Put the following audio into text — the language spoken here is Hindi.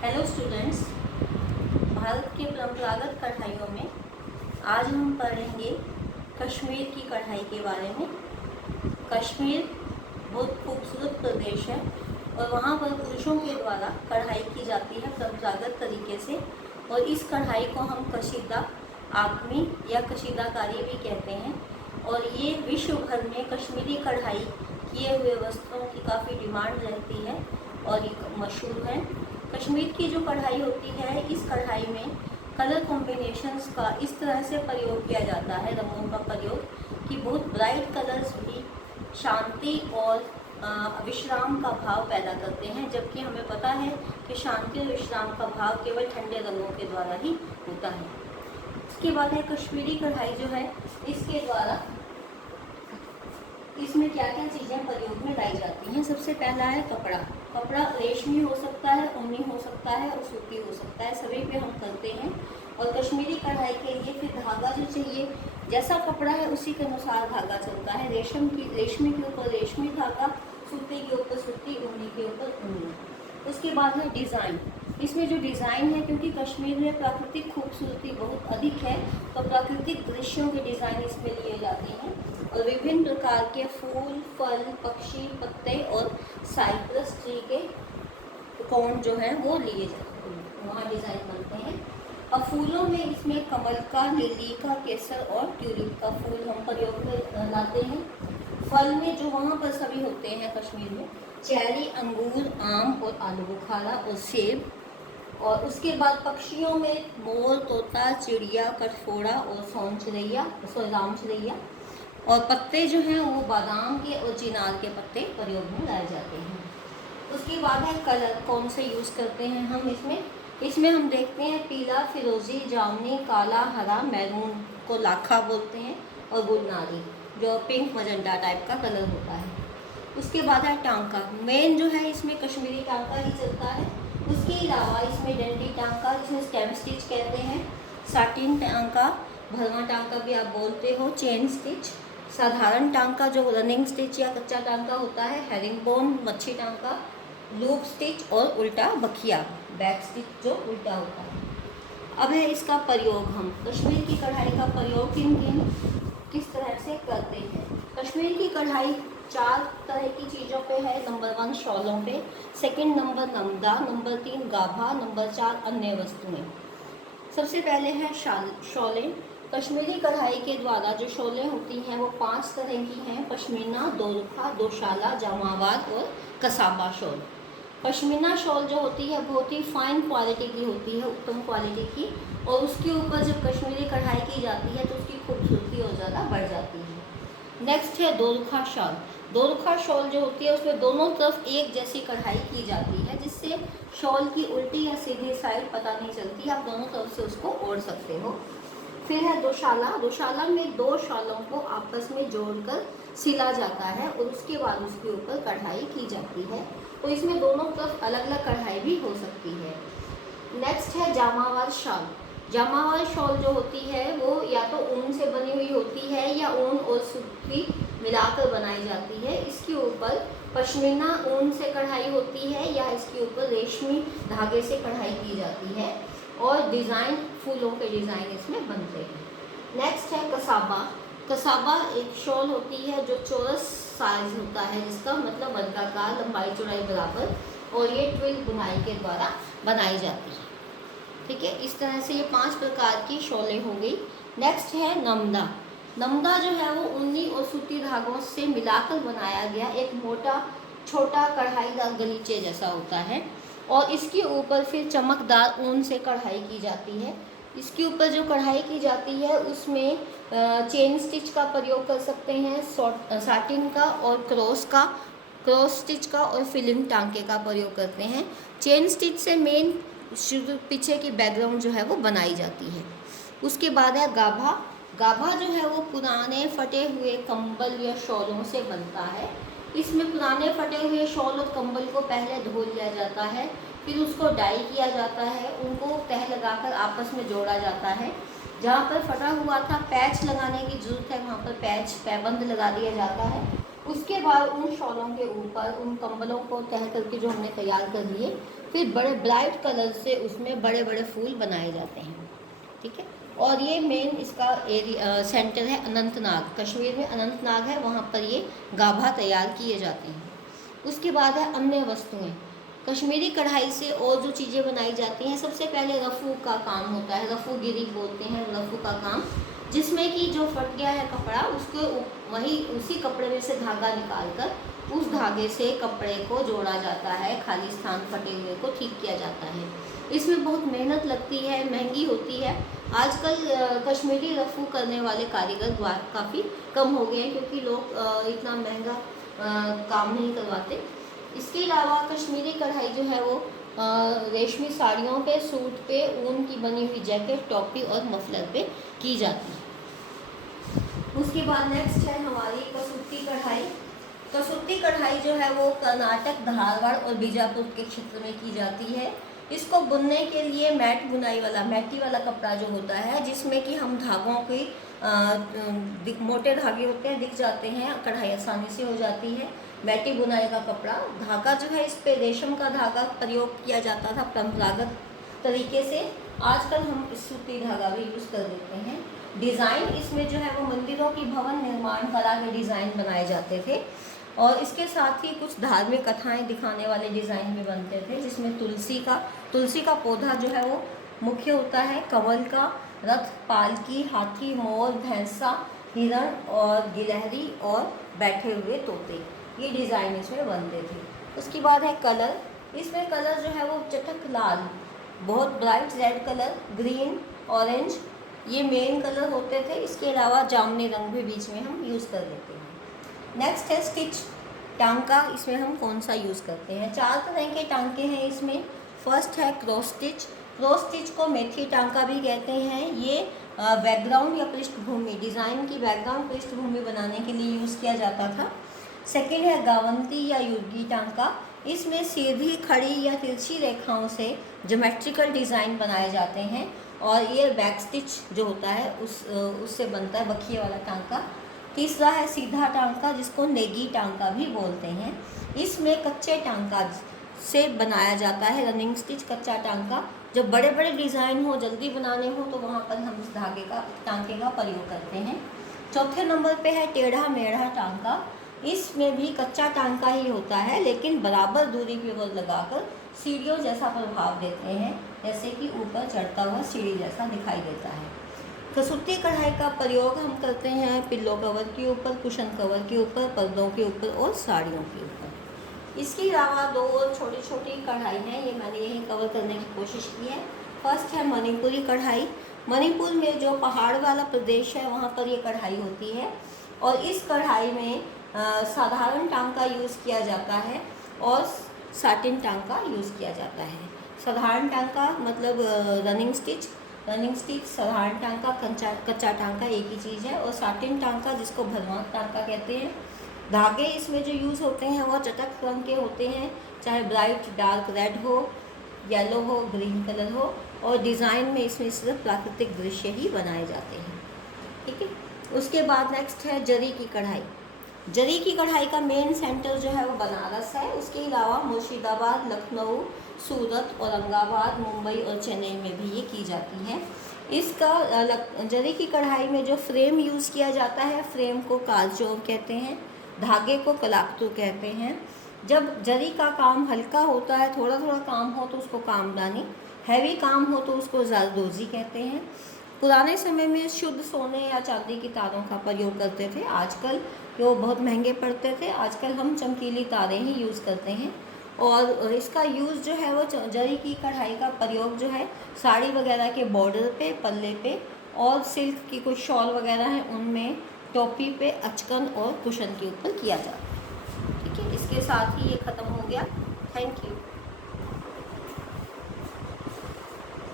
हेलो स्टूडेंट्स, भारत के परंपरागत कढ़ाइयों में आज हम पढ़ेंगे कश्मीर की कढ़ाई के बारे में। कश्मीर बहुत खूबसूरत प्रदेश है और वहाँ पर पुरुषों के द्वारा कढ़ाई की जाती है परंपरागत तरीके से, और इस कढ़ाई को हम कशीदा आदमी या कशीदाकारी भी कहते हैं। और ये विश्व भर में कश्मीरी कढ़ाई किए हुए वस्त्रों की काफ़ी डिमांड रहती है और ये मशहूर है। कश्मीर की जो कढ़ाई होती है, इस कढ़ाई में कलर कॉम्बिनेशंस का इस तरह से प्रयोग किया जाता है, रंगों का प्रयोग, कि बहुत ब्राइट कलर्स भी शांति और विश्राम का भाव पैदा करते हैं, जबकि हमें पता है कि शांति और विश्राम का भाव केवल ठंडे रंगों के द्वारा ही होता है। इसके बाद है कश्मीरी कढ़ाई जो है, इसके द्वारा इसमें क्या क्या चीज़ें प्रयोग में लाई जाती हैं। सबसे पहला है कपड़ा। कपड़ा रेशमी हो सकता है, ऊनी हो सकता है और सूती हो सकता है, सभी पे हम करते हैं। और कश्मीरी कढ़ाई के लिए फिर धागा जो चाहिए, जैसा कपड़ा है उसी के अनुसार धागा चलता है। रेशमी के ऊपर रेशमी धागा, सूती के ऊपर सूती, ऊनी के ऊपर ऊनी। उसके बाद है डिज़ाइन। इसमें जो डिज़ाइन है, क्योंकि कश्मीर में प्राकृतिक खूबसूरती बहुत अधिक है, तो प्राकृतिक दृश्यों के डिज़ाइन इसमें लिए जाते हैं और विभिन्न प्रकार के फूल, फल, पक्षी, पत्ते और साइप्रस ट्री के कोण जो हैं वो लिए जाते हैं, वहाँ डिज़ाइन बनते हैं। अब फूलों में इसमें कमल का, लिली का, केसर और ट्यूलिप का फूल हम प्रयोग में लाते हैं। फल में जो वहाँ पर सभी होते हैं कश्मीर में, चेरी, अंगूर, आम और आलू बुखारा और सेब। और उसके बाद पक्षियों में मोर, तोता, चिड़िया, कठफोड़ा और राम चिड़ैया। और पत्ते जो हैं वो बादाम के और चिनार के पत्ते प्रयोग में लाए जाते हैं। उसके बाद है कलर, कौन से यूज़ करते हैं हम इसमें हम देखते हैं पीला, फिरोजी, जामुनी, काला, हरा, मैरून को लाखा बोलते हैं, और गुलनारी जो पिंक मजेंटा टाइप का कलर होता है। उसके बाद है टांका। मेन जो है इसमें कश्मीरी टांका ही चलता है। उसके अलावा इसमें डंडी टांका, जिसमें स्टेम स्टिच कहते हैं, साटिन टांका, भरवा टांका भी आप बोलते हो, चेन स्टिच, साधारण टांका जो रनिंग स्टिच या कच्चा टांका होता है, हेरिंग बोन मच्छी टांका, लूप स्टिच और उल्टा बखिया बैक स्टिच जो उल्टा होता है। अब है इसका प्रयोग। हम कश्मीर की कढ़ाई का प्रयोग किस तरह से करते हैं। कश्मीर की कढ़ाई 4 तरह की चीज़ों पे है। नंबर 1 शॉलों पे, सेकंड नंबर नमदा, नंबर 3 गाभा, नंबर 4 अन्य वस्तुएं। सबसे पहले है शॉलें। कश्मीरी कढ़ाई के द्वारा जो शॉलें होती हैं वो 5 तरह की हैं: पश्मीना, दोरखा, दोशाला, जामावार और कसाबा शॉल। पश्मीना शॉल जो होती है बहुत ही फाइन क्वालिटी की होती है, उत्तम क्वालिटी की, और उसके ऊपर जब कश्मीरी कढ़ाई की जाती है तो उसकी खूबसूरती और ज़्यादा बढ़ जाती है। नेक्स्ट है दोरखा शॉल। दोरखा शॉल जो होती है उसमें दोनों तरफ एक जैसी कढ़ाई की जाती है, जिससे शॉल की उल्टी या सीधी साइड पता नहीं चलती, आप दोनों तरफ से उसको ओढ़ सकते हो। फिर है दोशाला। दोशाला में 2 शॉलों को आपस में जोड़कर सिला जाता है और उसके बाद उसके ऊपर कढ़ाई की जाती है, तो इसमें दोनों तरफ अलग अलग कढ़ाई भी हो सकती है। नेक्स्ट है जामावार शॉल। जामावार शॉल जो होती है वो या तो ऊन से बनी हुई होती है या ऊन और सूती मिलाकर बनाई जाती है। इसके ऊपर पश्मीना ऊन से कढ़ाई होती है या इसके ऊपर रेशमी धागे से कढ़ाई की जाती है, और डिज़ाइन, फूलों के डिज़ाइन इसमें बनते हैं। नेक्स्ट है कसाबा। कसाबा एक शॉल होती है जो चौरस साइज होता है, जिसका मतलब वर्गाकार, लंबाई चौड़ाई बराबर, और ये ट्विल बुनाई के द्वारा बनाई जाती है। ठीक है, इस तरह से ये 5 प्रकार की शॉलें हो गई। नेक्स्ट है नमदा। नमदा जो है वो ऊनी और सूती धागों से मिलाकर बनाया गया एक मोटा छोटा कढ़ाईदार गलीचे जैसा होता है, और इसके ऊपर फिर चमकदार ऊन से कढ़ाई की जाती है। इसके ऊपर जो कढ़ाई की जाती है उसमें चेन स्टिच का प्रयोग कर सकते हैं, साटिन का और क्रॉस स्टिच का और फिलिंग टांके का प्रयोग करते हैं। चेन स्टिच से मेन पीछे की बैकग्राउंड जो है वो बनाई जाती है। उसके बाद है गाभा। गाभा जो है वो पुराने फटे हुए कंबल या शॉलों से बनता है। इसमें पुराने फटे हुए शॉल और कंबल को पहले धो लिया जाता है, फिर उसको डाई किया जाता है, उनको तह लगाकर आपस में जोड़ा जाता है। जहाँ पर फटा हुआ था पैच लगाने की ज़रूरत है, वहाँ पर पैबंद लगा दिया जाता है, उसके बाद उन शॉलों के ऊपर उन कंबलों को तह करके जो हमने तैयार कर लिए, फिर बड़े ब्राइट कलर से उसमें बड़े बड़े फूल बनाए जाते हैं। ठीक है, और ये मेन इसका एरिया सेंटर है अनंतनाग, कश्मीर में अनंतनाग है, वहाँ पर ये गाभा तैयार किए जाते हैं। उसके बाद है अन्य वस्तुएं। कश्मीरी कढ़ाई से और जो चीज़ें बनाई जाती हैं, सबसे पहले रफ़ू का काम होता है, रफ़ूगिरी बोलते हैं रफ़ू का काम, जिसमें कि जो फट गया है कपड़ा उसको वही उसी कपड़े में से धागा निकाल कर उस धागे से कपड़े को जोड़ा जाता है, खाली स्थान फटे हुए को ठीक किया जाता है। इसमें बहुत मेहनत लगती है, महंगी होती है। आजकल कश्मीरी रफ़ू करने वाले कारीगर काफ़ी कम हो गए हैं, क्योंकि लोग इतना महंगा काम नहीं करवाते। इसके अलावा कश्मीरी कढ़ाई जो है वो रेशमी साड़ियों पे, सूट पे, ऊन की बनी हुई जैकेट, टोपी और मफलर पे की जाती है। उसके बाद नेक्स्ट है हमारी कसूती कढ़ाई। कसूती कढ़ाई जो है वो कर्नाटक, धारवाड़ और बीजापुर के क्षेत्र में की जाती है। इसको बुनने के लिए मैट बुनाई वाला, मैटी वाला कपड़ा जो होता है, जिसमें कि हम धागों की मोटे धागे होते हैं, दिख जाते हैं, कढ़ाई आसानी से हो जाती है। मैटी बुनाई का कपड़ा, धागा जो है इस पे रेशम का धागा प्रयोग किया जाता था परंपरागत तरीके से। आजकल हम सूती धागा भी यूज़ कर देते हैं। डिज़ाइन इसमें जो है वो मंदिरों की भवन निर्माण कला के डिज़ाइन बनाए जाते थे, और इसके साथ ही कुछ धार्मिक कथाएं दिखाने वाले डिज़ाइन भी बनते थे, जिसमें तुलसी का पौधा जो है वो मुख्य होता है, कमल का रथ, पालकी, हाथी, मोर, भैंसा, हिरण और गिलहरी और बैठे हुए तोते, ये डिज़ाइन इसमें बनते थे। उसके बाद है कलर। इसमें कलर जो है वो चटक लाल, बहुत bright red colour, green, orange, ये मेन कलर होते थे। इसके अलावा जामुनी रंग भी बीच में हम यूज़ कर लेते हैं। नेक्स्ट है स्टिच, टांका। इसमें हम कौन सा यूज़ करते हैं? 4 तरह के टांके हैं इसमें। फर्स्ट है क्रॉस स्टिच। क्रॉस स्टिच को मेथी टांका भी कहते हैं। ये बैकग्राउंड या पृष्ठभूमि, डिज़ाइन की बैकग्राउंड पृष्ठभूमि बनाने के लिए यूज़ किया जाता था। सेकेंड है गावंती या युर्गी टांका। इसमें सीधी, खड़ी या तिरछी रेखाओं से ज्योमेट्रिकल डिज़ाइन बनाए जाते हैं, और ये बैक स्टिच जो होता है उससे बनता है, बखिए वाला टांका। तीसरा है सीधा टांका, जिसको नेगी टांका भी बोलते हैं। इसमें कच्चे टांका से बनाया जाता है, रनिंग स्टिच, कच्चा टांका। जब बड़े बड़े डिज़ाइन हो, जल्दी बनाने हो, तो वहाँ पर हम इस टांके का प्रयोग करते हैं। चौथे नंबर पे है टेढ़ा मेढ़ा टांका। इसमें भी कच्चा टांका ही होता है, लेकिन बराबर दूरी पर लगाकर सीढ़ियों जैसा प्रभाव देते हैं, जैसे कि ऊपर चढ़ता हुआ सीढ़ी जैसा दिखाई देता है। कसूती कढ़ाई का प्रयोग हम करते हैं पिल्लो कवर के ऊपर, कुशन कवर के ऊपर, पर्दों के ऊपर और साड़ियों के ऊपर। इसके अलावा 2 और छोटी छोटी कढ़ाई हैं, ये मैंने यही कवर करने की कोशिश की है। फर्स्ट है मणिपुरी कढ़ाई। मणिपुर में जो पहाड़ वाला प्रदेश है, वहाँ पर ये कढ़ाई होती है, और इस कढ़ाई में साधारण टांका यूज़ किया जाता है और साटिन टांका यूज़ किया जाता है। साधारण टांका मतलब रनिंग स्टिच, साधारण टांका, कच्चा टांका एक ही चीज़ है, और साटिन टांका जिसको भरवा टांका कहते हैं। धागे इसमें जो यूज़ होते हैं वो चटक रंग के होते हैं, चाहे ब्राइट डार्क रेड हो, येलो हो, ग्रीन कलर हो, और डिज़ाइन में इसमें सिर्फ प्राकृतिक दृश्य ही बनाए जाते हैं। ठीक है, उसके बाद नेक्स्ट है जरी की कढ़ाई। जरी की कढ़ाई का मेन सेंटर जो है वो बनारस है। उसके अलावा मुर्शिदाबाद, लखनऊ, सूरत, औरंगाबाद, मुंबई और चेन्नई में भी ये की जाती है। इसका जरी की कढ़ाई में जो फ्रेम यूज़ किया जाता है, फ्रेम को कारचौर कहते हैं, धागे को कलाकतू कहते हैं। जब जरी का काम हल्का होता है, थोड़ा थोड़ा काम हो तो उसको कामदानी, हैवी काम हो तो उसको ज़रदोज़ी कहते हैं। पुराने समय में शुद्ध सोने या चांदी की तारों का प्रयोग करते थे, आजकल वो बहुत महंगे पड़ते थे, आजकल हम चमकीली तारें ही यूज़ करते हैं। और इसका यूज़ जो है वो जरी की कढ़ाई का प्रयोग जो है साड़ी वगैरह के बॉर्डर पे, पल्ले पे, और सिल्क की कुछ शॉल वगैरह हैं उनमें, टोपी पे, अचकन और कुशन के ऊपर किया जाता है। ठीक है, इसके साथ ही ये ख़त्म हो गया। Thank you.